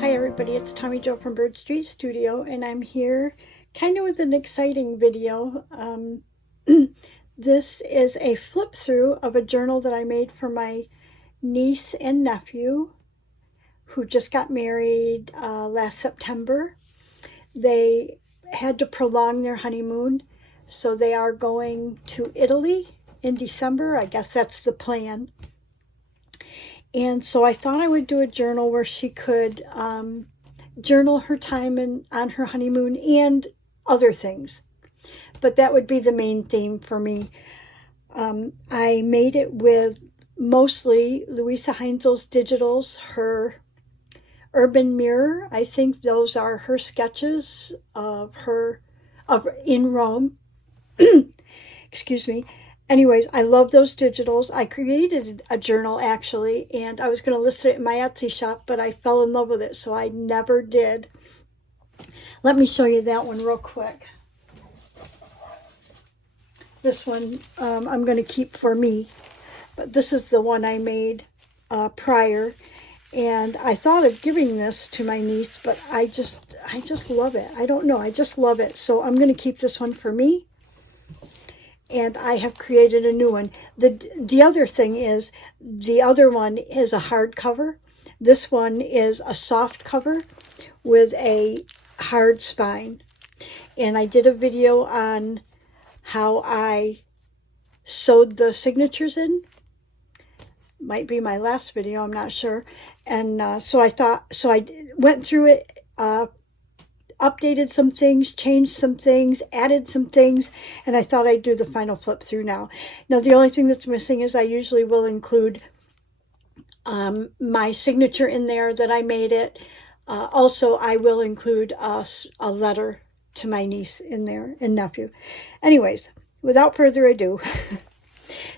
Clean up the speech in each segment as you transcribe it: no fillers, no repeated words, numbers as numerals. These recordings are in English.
Hi everybody, it's Tommy Jo from Bird Street Studio, and I'm here kind of with an exciting video. This is a flip through of a journal that I made for my niece and nephew who just got married last September. They had to prolong their honeymoon, so they are going to Italy in December. I guess that's the plan. And so I thought I would do a journal where she could journal her time on her honeymoon and other things. But that would be the main theme for me. I made it with mostly LuisleHEINZL's digitals, her urban mirror. I think those are her sketches of in Rome. Excuse me. Anyways, I love those digitals. I created a journal actually, and I was going to list it in my Etsy shop, but I fell in love with it, so I never did. Let me show you that one real quick. This one I'm going to keep for me, but this is the one I made prior, and I thought of giving this to my niece, but I just love it. I don't know, I just love it, so I'm going to keep this one for me. And I have created a new one. The other thing is, the other one is a hard cover. This one is a soft cover with a hard spine. And I did a video on how I sewed the signatures in. Might be my last video, I'm not sure. And so I went through it, updated some things, changed some things, added some things, and I thought I'd do the final flip through now. Now, the only thing that's missing is I usually will include my signature in there that I made it. Also, I will include a letter to my niece in there and nephew. Anyways, without further ado,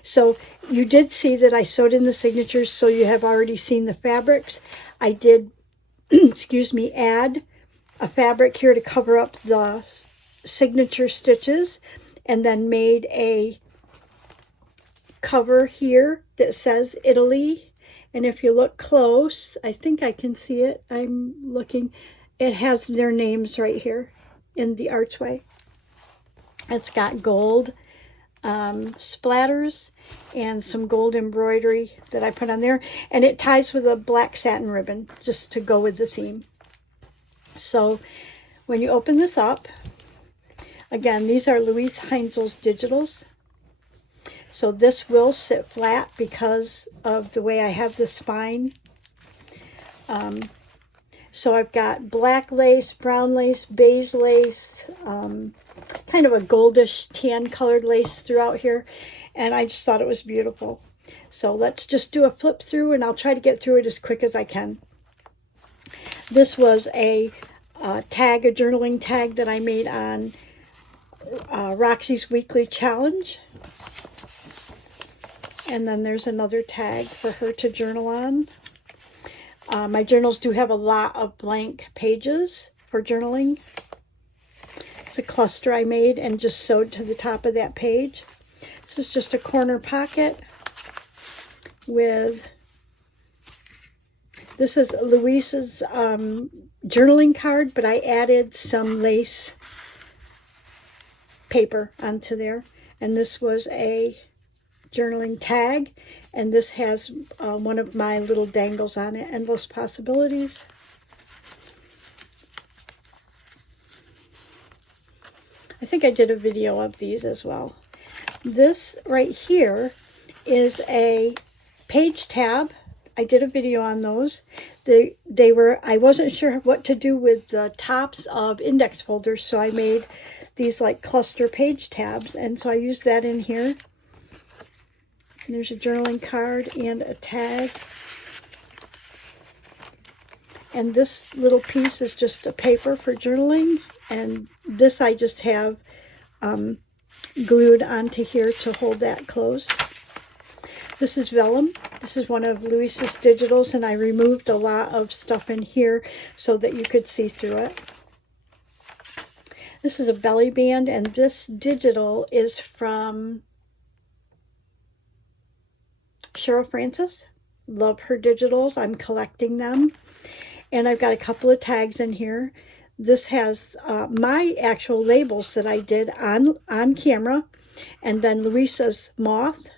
so you did see that I sewed in the signatures, so you have already seen the fabrics. I did, excuse me, add a fabric here to cover up the signature stitches, and then made a cover here that says Italy. And if you look close, I think I can see it. I'm looking. It has their names right here in the archway. It's got gold splatters and some gold embroidery that I put on there, and it ties with a black satin ribbon just to go with the theme. So when you open this up, again, these are LuisleHEINZL's digitals. So this will sit flat because of the way I have the spine. So I've got black lace, brown lace, beige lace, kind of a goldish tan colored lace throughout here. And I just thought it was beautiful. So let's just do a flip through, and I'll try to get through it as quick as I can. This was a tag, a journaling tag that I made on Roxy's Weekly Challenge. And then there's another tag for her to journal on. My journals do have a lot of blank pages for journaling. It's a cluster I made and just sewed to the top of that page. This is just a corner pocket with, this is Louise's journaling card, but I added some lace paper onto there. And this was a journaling tag, and this has one of my little dangles on it, Endless Possibilities. I think I did a video of these as well. This right here is a page tab. I did a video on those. They were, I wasn't sure what to do with the tops of index folders, so I made these like cluster page tabs, and so I used that in here. And there's a journaling card and a tag. And this little piece is just a paper for journaling, and this I just have glued onto here to hold that closed. This is vellum. This is one of Louise's digitals, and I removed a lot of stuff in here so that you could see through it. This is a belly band, and this digital is from Cheryl Francis. Love her digitals. I'm collecting them. And I've got a couple of tags in here. This has my actual labels that I did on camera, and then Louisa's moth.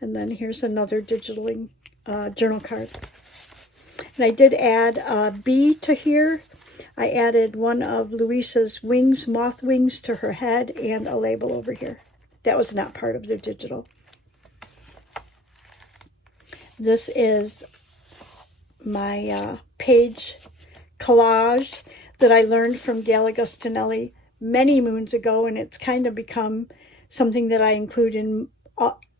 And then here's another digital journal card. And I did add a bee to here. I added one of Louisa's wings, moth wings, to her head, and a label over here. That was not part of the digital. This is my page collage that I learned from Gail Agostinelli many moons ago, and it's kind of become something that I include in,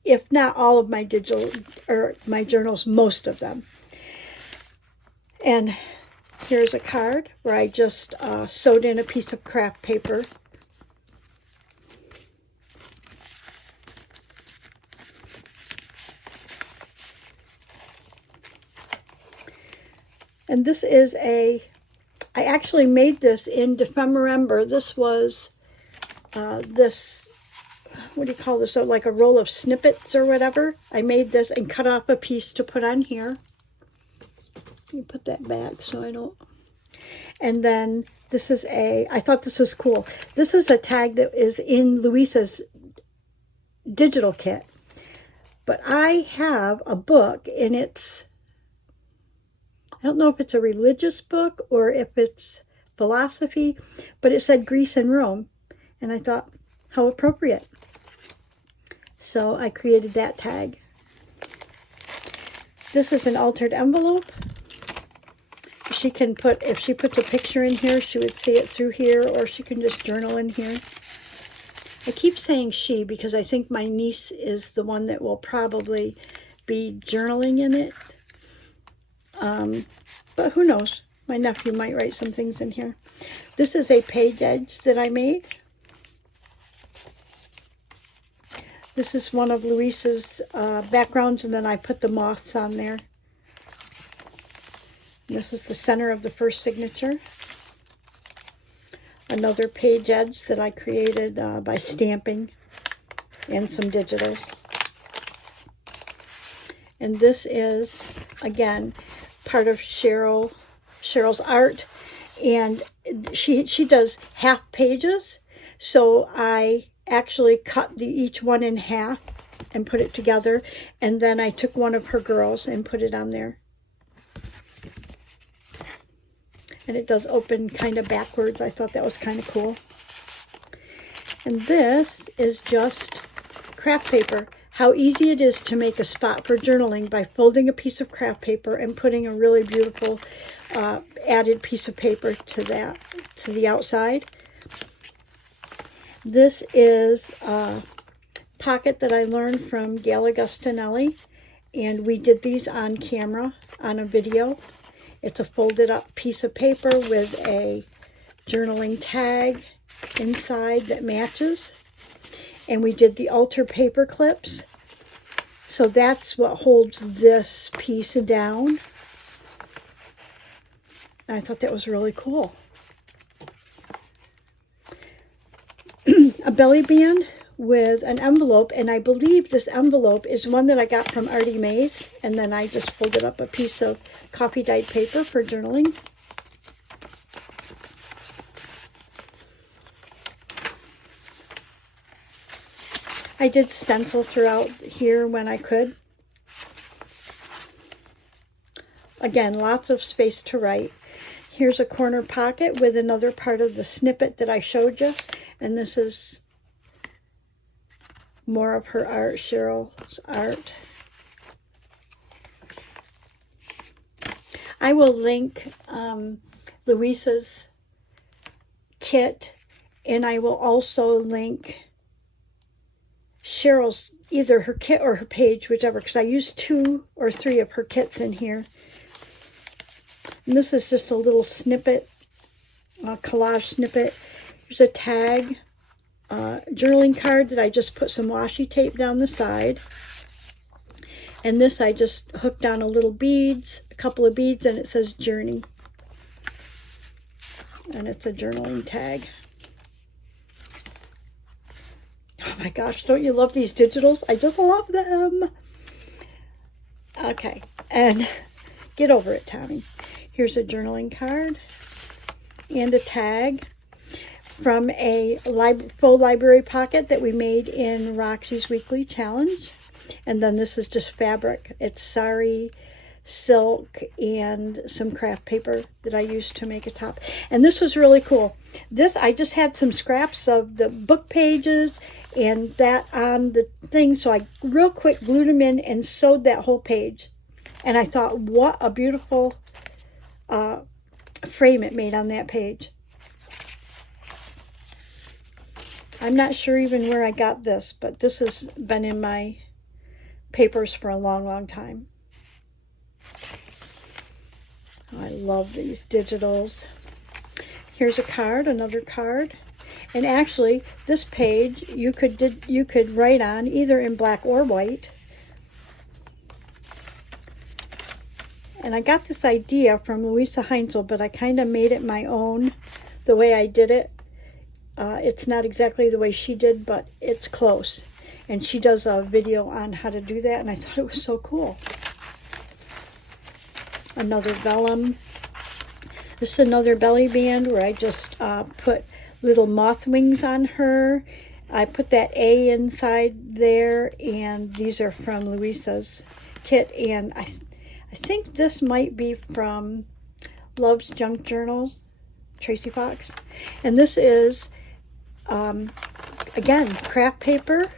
if not all of my digital, or my journals, most of them. And here's a card where I just sewed in a piece of craft paper. And this is I actually made this in Defemember. This was this, what do you call this? So like a roll of snippets or whatever. I made this and cut off a piece to put on here. Let me put that back so I don't. And then this is I thought this was cool. This was a tag that is in Louisa's digital kit. But I have a book, and I don't know if it's a religious book or if it's philosophy, but it said Greece and Rome. And I thought, how appropriate. So I created that tag. This is an altered envelope. She can put, if she puts a picture in here, she would see it through here, or she can just journal in here. I keep saying she because I think my niece is the one that will probably be journaling in it. But who knows? My nephew might write some things in here. This is a page edge that I made. This is one of Louisa's backgrounds, and then I put the moths on there. This is the center of the first signature. Another page edge that I created by stamping, and some digitals. And this is, again, part of Cheryl's art, and she does half pages, so I actually cut each one in half and put it together, and then I took one of her girls and put it on there. And it does open kind of backwards. I thought that was kind of cool. And this is just craft paper. How easy it is to make a spot for journaling by folding a piece of craft paper and putting a really beautiful added piece of paper to the outside. This is a pocket that I learned from Gail Agostinelli, and we did these on camera on a video. It's a folded up piece of paper with a journaling tag inside that matches. And we did the altar paper clips. So that's what holds this piece down. I thought that was really cool. A belly band with an envelope, and I believe this envelope is one that I got from Artie Mays, and then I just folded up a piece of coffee dyed paper for journaling. I did stencil throughout here when I could. Again, lots of space to write. Here's a corner pocket with another part of the snippet that I showed you, and this is more of her art, Cheryl's art. I will link Louisa's kit, and I will also link Cheryl's, either her kit or her page, whichever, because I used 2 or 3 of her kits in here. And this is just a little snippet, a collage snippet. Here's a tag, journaling card that I just put some washi tape down the side. And this I just hooked on a couple of beads, and it says Journey. And it's a journaling tag. Oh my gosh, don't you love these digitals? I just love them. Okay, and get over it, Tommy. Here's a journaling card and a tag from a full library pocket that we made in Roxy's Weekly Challenge. And then this is just fabric. It's sari, silk, and some craft paper that I used to make a top. And this was really cool. This, I just had some scraps of the book pages and that on the thing. So I real quick glued them in and sewed that whole page. And I thought, what a beautiful frame it made on that page. I'm not sure even where I got this, but this has been in my papers for a long, long time. Oh, I love these digitals. Here's a card, another card. And actually, this page you could write on either in black or white. And I got this idea from LuisleHEINZL, but I kind of made it my own the way I did it. It's not exactly the way she did, but it's close. And she does a video on how to do that, and I thought it was so cool. Another vellum. This is another belly band where I just put little moth wings on her. I put that A inside there, and these are from Louisa's kit. And I think this might be from Love's Junk Journals, Tracy Fox. And this is, again, craft paper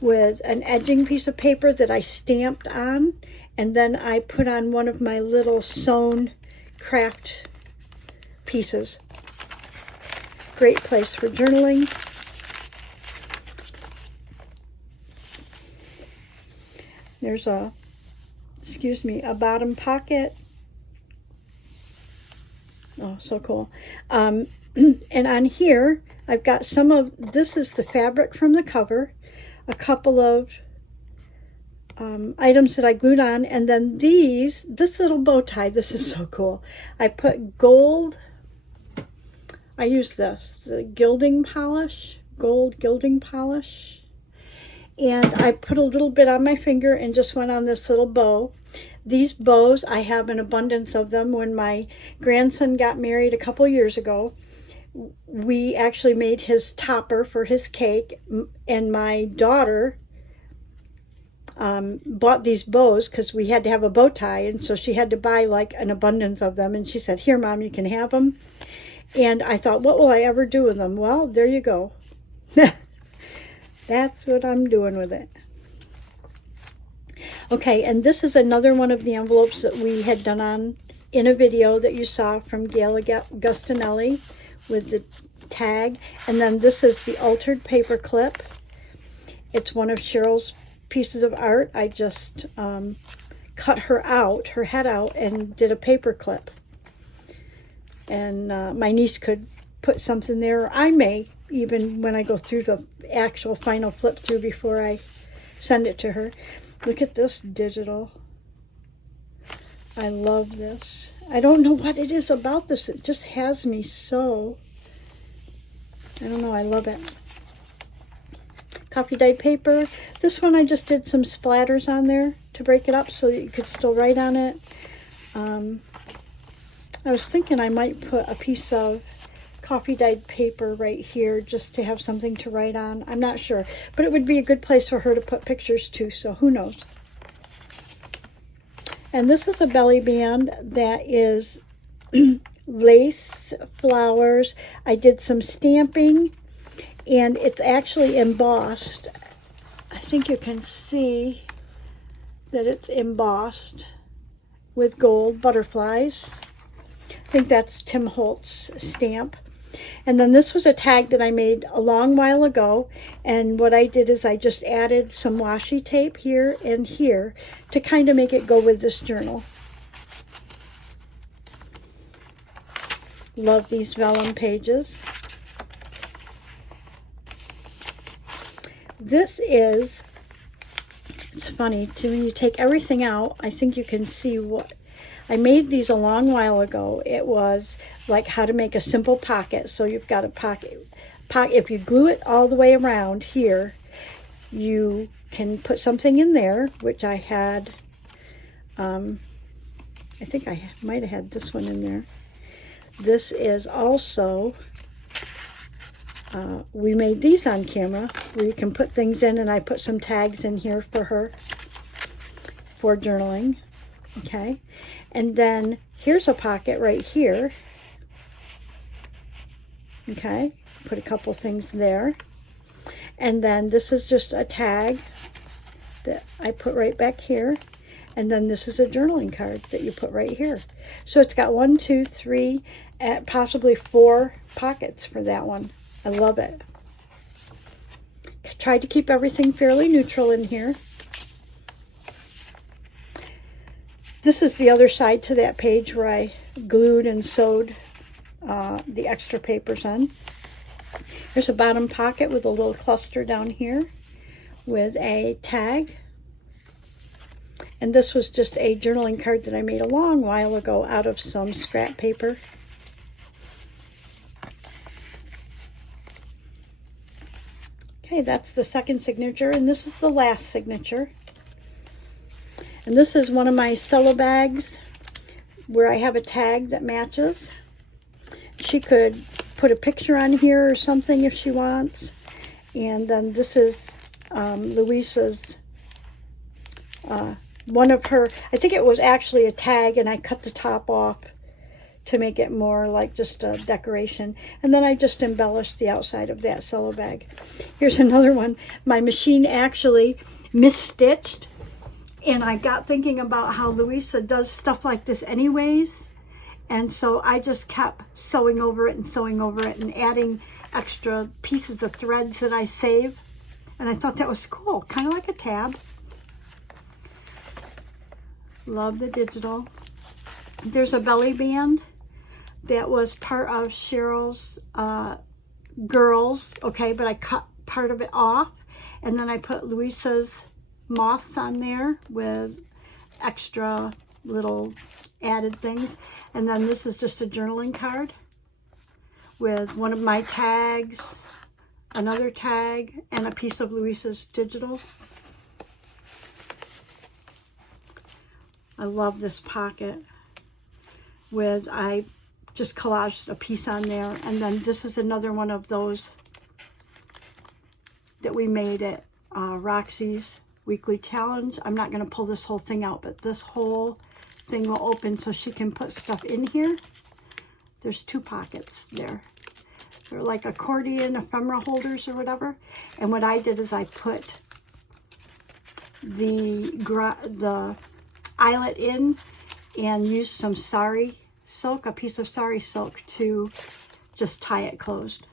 with an edging piece of paper that I stamped on. And then I put on one of my little sewn craft pieces. Great place for journaling. There's a, excuse me, a bottom pocket. Oh, so cool. And on here, I've got some of, this is the fabric from the cover, a couple of items that I glued on, and then this little bow tie, this is so cool. I put gold, I use this, the gilding polish, gold gilding polish, and I put a little bit on my finger and just went on this little bow. These bows, I have an abundance of them. When my grandson got married a couple years ago, we actually made his topper for his cake, and my daughter bought these bows because we had to have a bow tie, and so she had to buy like an abundance of them, and she said, "Here, Mom, you can have them." And I thought, what will I ever do with them? Well, there you go. That's what I'm doing with it. Okay, and this is another one of the envelopes that we had done on in a video that you saw from Gail Agustinelli with the tag. And then this is the altered paper clip. It's one of Cheryl's pieces of art. I just cut her head out, and did a paper clip. And my niece could put something there, or I may, even when I go through the actual final flip through before I send it to her. Look at this digital. I love this. I don't know what it is about this. It just has me so, I don't know, I love it. Coffee dyed paper. This one I just did some splatters on there to break it up so that you could still write on it. I was thinking I might put a piece of coffee dyed paper right here just to have something to write on. I'm not sure, but it would be a good place for her to put pictures too, so who knows. And this is a belly band that is lace, flowers. I did some stamping, and it's actually embossed. I think you can see that it's embossed with gold butterflies. I think that's Tim Holt's stamp. And then this was a tag that I made a long while ago, and what I did is I just added some washi tape here and here to kind of make it go with this journal. Love these vellum pages. This is, it's funny, when you take everything out, I think you can see what, I made these a long while ago. It was like how to make a simple pocket. So you've got a pocket. If you glue it all the way around here, you can put something in there, which I had I think I might have had this one in there. This is also, we made these on camera where you can put things in, and I put some tags in here for her for journaling. Okay, and then here's a pocket right here. Okay, put a couple things there. And then this is just a tag that I put right back here. And then this is a journaling card that you put right here. So it's got 1, 2, 3, possibly 4 pockets for that one. I love it. Tried to keep everything fairly neutral in here. This is the other side to that page where I glued and sewed the extra papers on. There's a bottom pocket with a little cluster down here with a tag. And this was just a journaling card that I made a long while ago out of some scrap paper. Okay, that's the second signature, and this is the last signature. And this is one of my cello bags where I have a tag that matches. She could put a picture on here or something if she wants. And then this is Louisa's, one of her, I think it was actually a tag, and I cut the top off to make it more like just a decoration. And then I just embellished the outside of that cello bag. Here's another one. My machine actually misstitched, and I got thinking about how Louisa does stuff like this anyways. And so I just kept sewing over it and sewing over it and adding extra pieces of threads that I save. And I thought that was cool, kind of like a tab. Love the digital. There's a belly band that was part of Cheryl's girls, okay, but I cut part of it off. And then I put Louisa's moths on there with extra little added things. And then this is just a journaling card with one of my tags, another tag, and a piece of Louisa's digital. I love this pocket with, I just collaged a piece on there. And then this is another one of those that we made at Roxy's weekly challenge. I'm not going to pull this whole thing out, but this whole thing will open so she can put stuff in here. There's 2 pockets there. They're like accordion ephemera holders or whatever. And what I did is I put the eyelet in and used some sari silk, a piece of sari silk, to just tie it closed.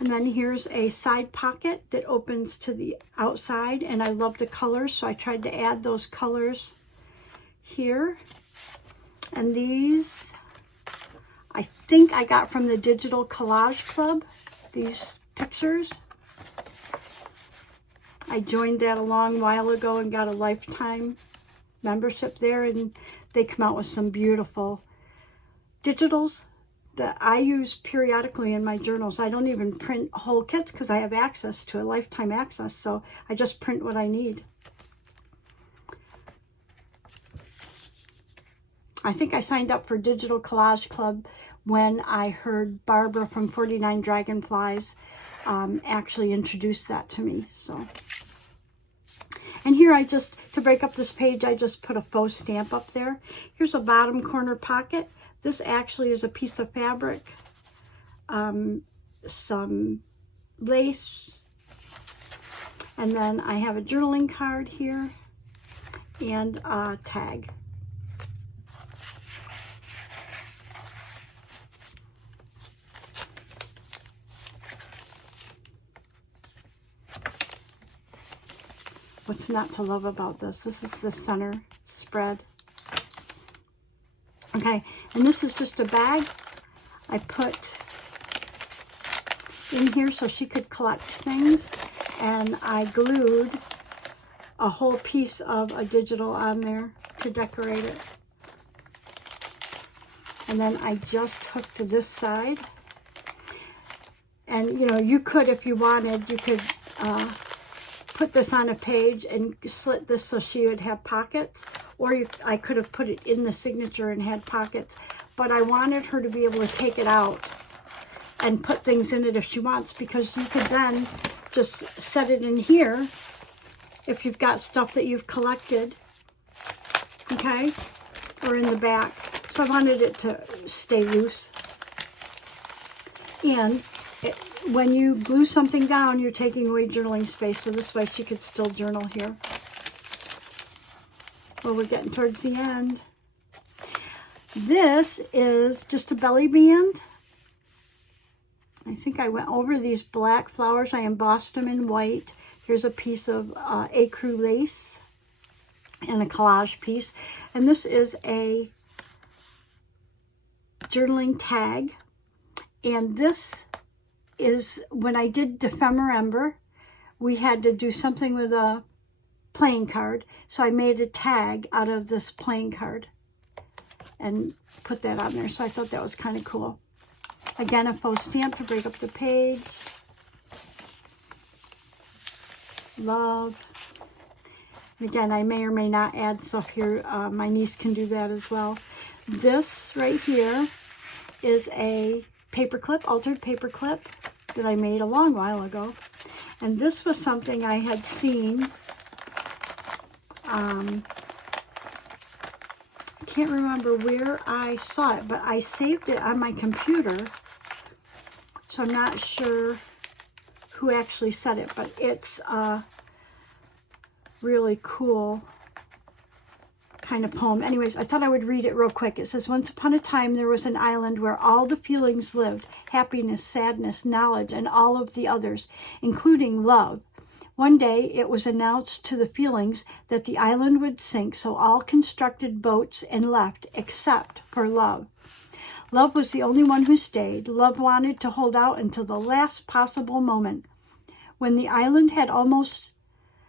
And then here's a side pocket that opens to the outside, and I love the colors, so I tried to add those colors here. And these, I think I got from the Digital Collage Club, these pictures. I joined that a long while ago and got a lifetime membership there, and they come out with some beautiful digitals that I use periodically in my journals. I don't even print whole kits because I have access to a lifetime access, so I just print what I need. I think I signed up for Digital Collage Club when I heard Barbara from 49 Dragonflies actually introduce that to me. So, and here I just, to break up this page, I just put a faux stamp up there. Here's a bottom corner pocket. This actually is a piece of fabric, some lace, and then I have a journaling card here and a tag. What's not to love about this? This is the center spread. Okay, and this is just a bag I put in here so she could collect things, and I glued a whole piece of a digital on there to decorate it. And then I just hooked to this side. And you know, you could, if you wanted, you could put this on a page and slit this so she would have pockets, or I could have put it in the signature and had pockets, but I wanted her to be able to take it out and put things in it if she wants, because you could then just set it in here if you've got stuff that you've collected, okay, or in the back. So I wanted it to stay loose. And when you glue something down, you're taking away journaling space, so this way she could still journal here. Well, we're getting towards the end. This is just a belly band. I think I went over these black flowers. I embossed them in white. Here's a piece of ecru lace and a collage piece. And this is a journaling tag. And this is, when I did Defemember, we had to do something with a playing card. So I made a tag out of this playing card and put that on there. So I thought that was kind of cool. Again, a faux stamp to break up the page. Love. Again, I may or may not add stuff here. My niece can do that as well. This right here is a paperclip, altered paperclip that I made a long while ago. And this was something I had seen. I can't remember where I saw it, but I saved it on my computer. So I'm not sure who actually said it, but it's a really cool kind of poem. Anyways, I thought I would read it real quick. It says, once upon a time there was an island where all the feelings lived, happiness, sadness, knowledge, and all of the others, including love. One day it was announced to the feelings that the island would sink, so all constructed boats and left, except for love. Love was the only one who stayed. Love wanted to hold out until the last possible moment. When the island had almost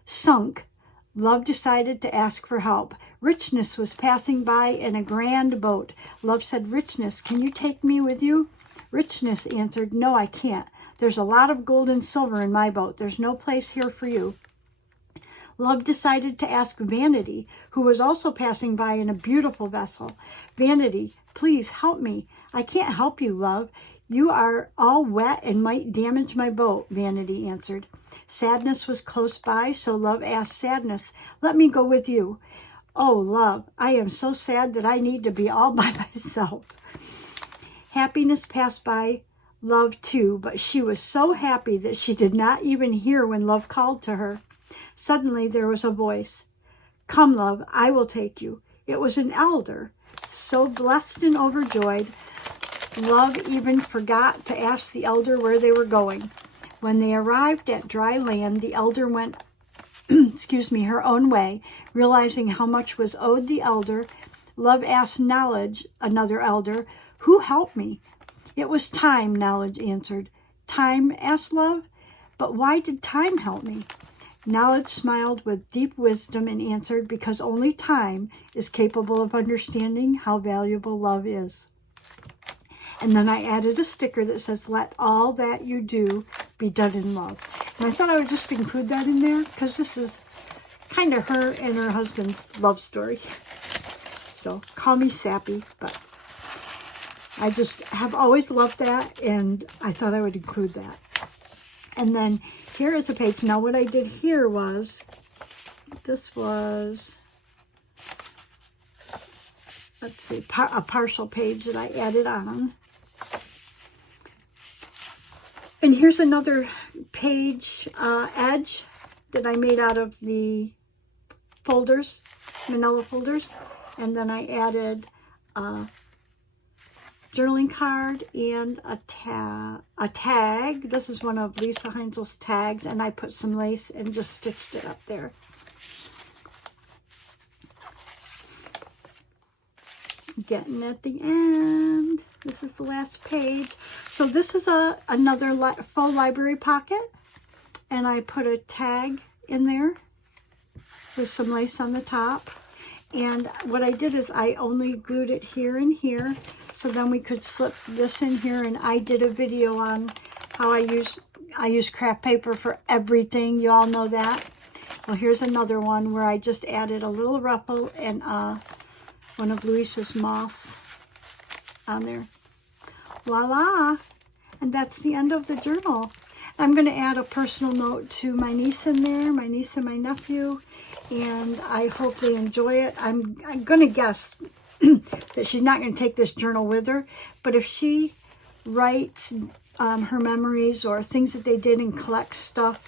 sunk, Love decided to ask for help. Richness was passing by in a grand boat. Love said, Richness, can you take me with you? Richness answered, no, I can't. There's a lot of gold and silver in my boat. There's no place here for you. Love decided to ask Vanity, who was also passing by in a beautiful vessel. Vanity, please help me. I can't help you, Love. You are all wet and might damage my boat, Vanity answered. Sadness was close by, so Love asked Sadness, let me go with you. Oh, Love, I am so sad that I need to be all by myself. Happiness passed by Love too, but she was so happy that she did not even hear when Love called to her. Suddenly there was a voice. Come, Love, I will take you. It was an elder. So blessed and overjoyed, Love even forgot to ask the elder where they were going. When they arrived at dry land, the elder went, her own way, realizing how much was owed the elder. Love asked Knowledge, another elder, who helped me? It was Time, Knowledge answered. Time? Asked Love. But why did Time help me? Knowledge smiled with deep wisdom and answered, because only Time is capable of understanding how valuable love is. And then I added a sticker that says, let all that you do be done in love. And I thought I would just include that in there because this is kind of her and her husband's love story. So call me sappy, but I just have always loved that, and I thought I would include that. And then here is a page. Now what I did here was, this was, let's see, a partial page that I added on. And here's another page edge that I made out of the folders, manila folders. And then I added a journaling card and a tag. This is one of LuisleHEINZL's tags, and I put some lace and just stitched it up there. Getting at the end. This is the last page. So this is another full library pocket, and I put a tag in there with some lace on the top. And what I did is I only glued it here and here, so then we could slip this in here. And I did a video on how I use craft paper for everything. You all know that. Well, here's another one where I just added a little ruffle and one of Luis's moths on there. Voila! And that's the end of the journal. I'm going to add a personal note to my niece in there, my niece and my nephew, and I hope they enjoy it. I'm going to guess that she's not going to take this journal with her, but if she writes her memories or things that they did and collects stuff,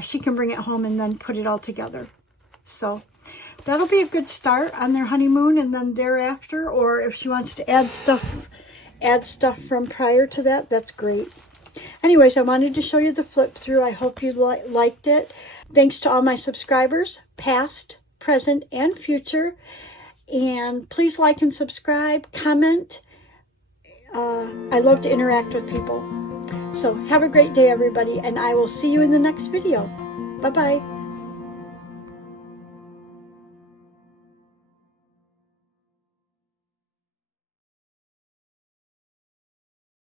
she can bring it home and then put it all together. So that'll be a good start on their honeymoon, and then thereafter, or if she wants to add stuff from prior to that, that's great. Anyways, I wanted to show you the flip through. I hope you liked it. Thanks to all my subscribers, past, present, and future. And please like and subscribe, comment. I love to interact with people. So have a great day, everybody, and I will see you in the next video. Bye-bye.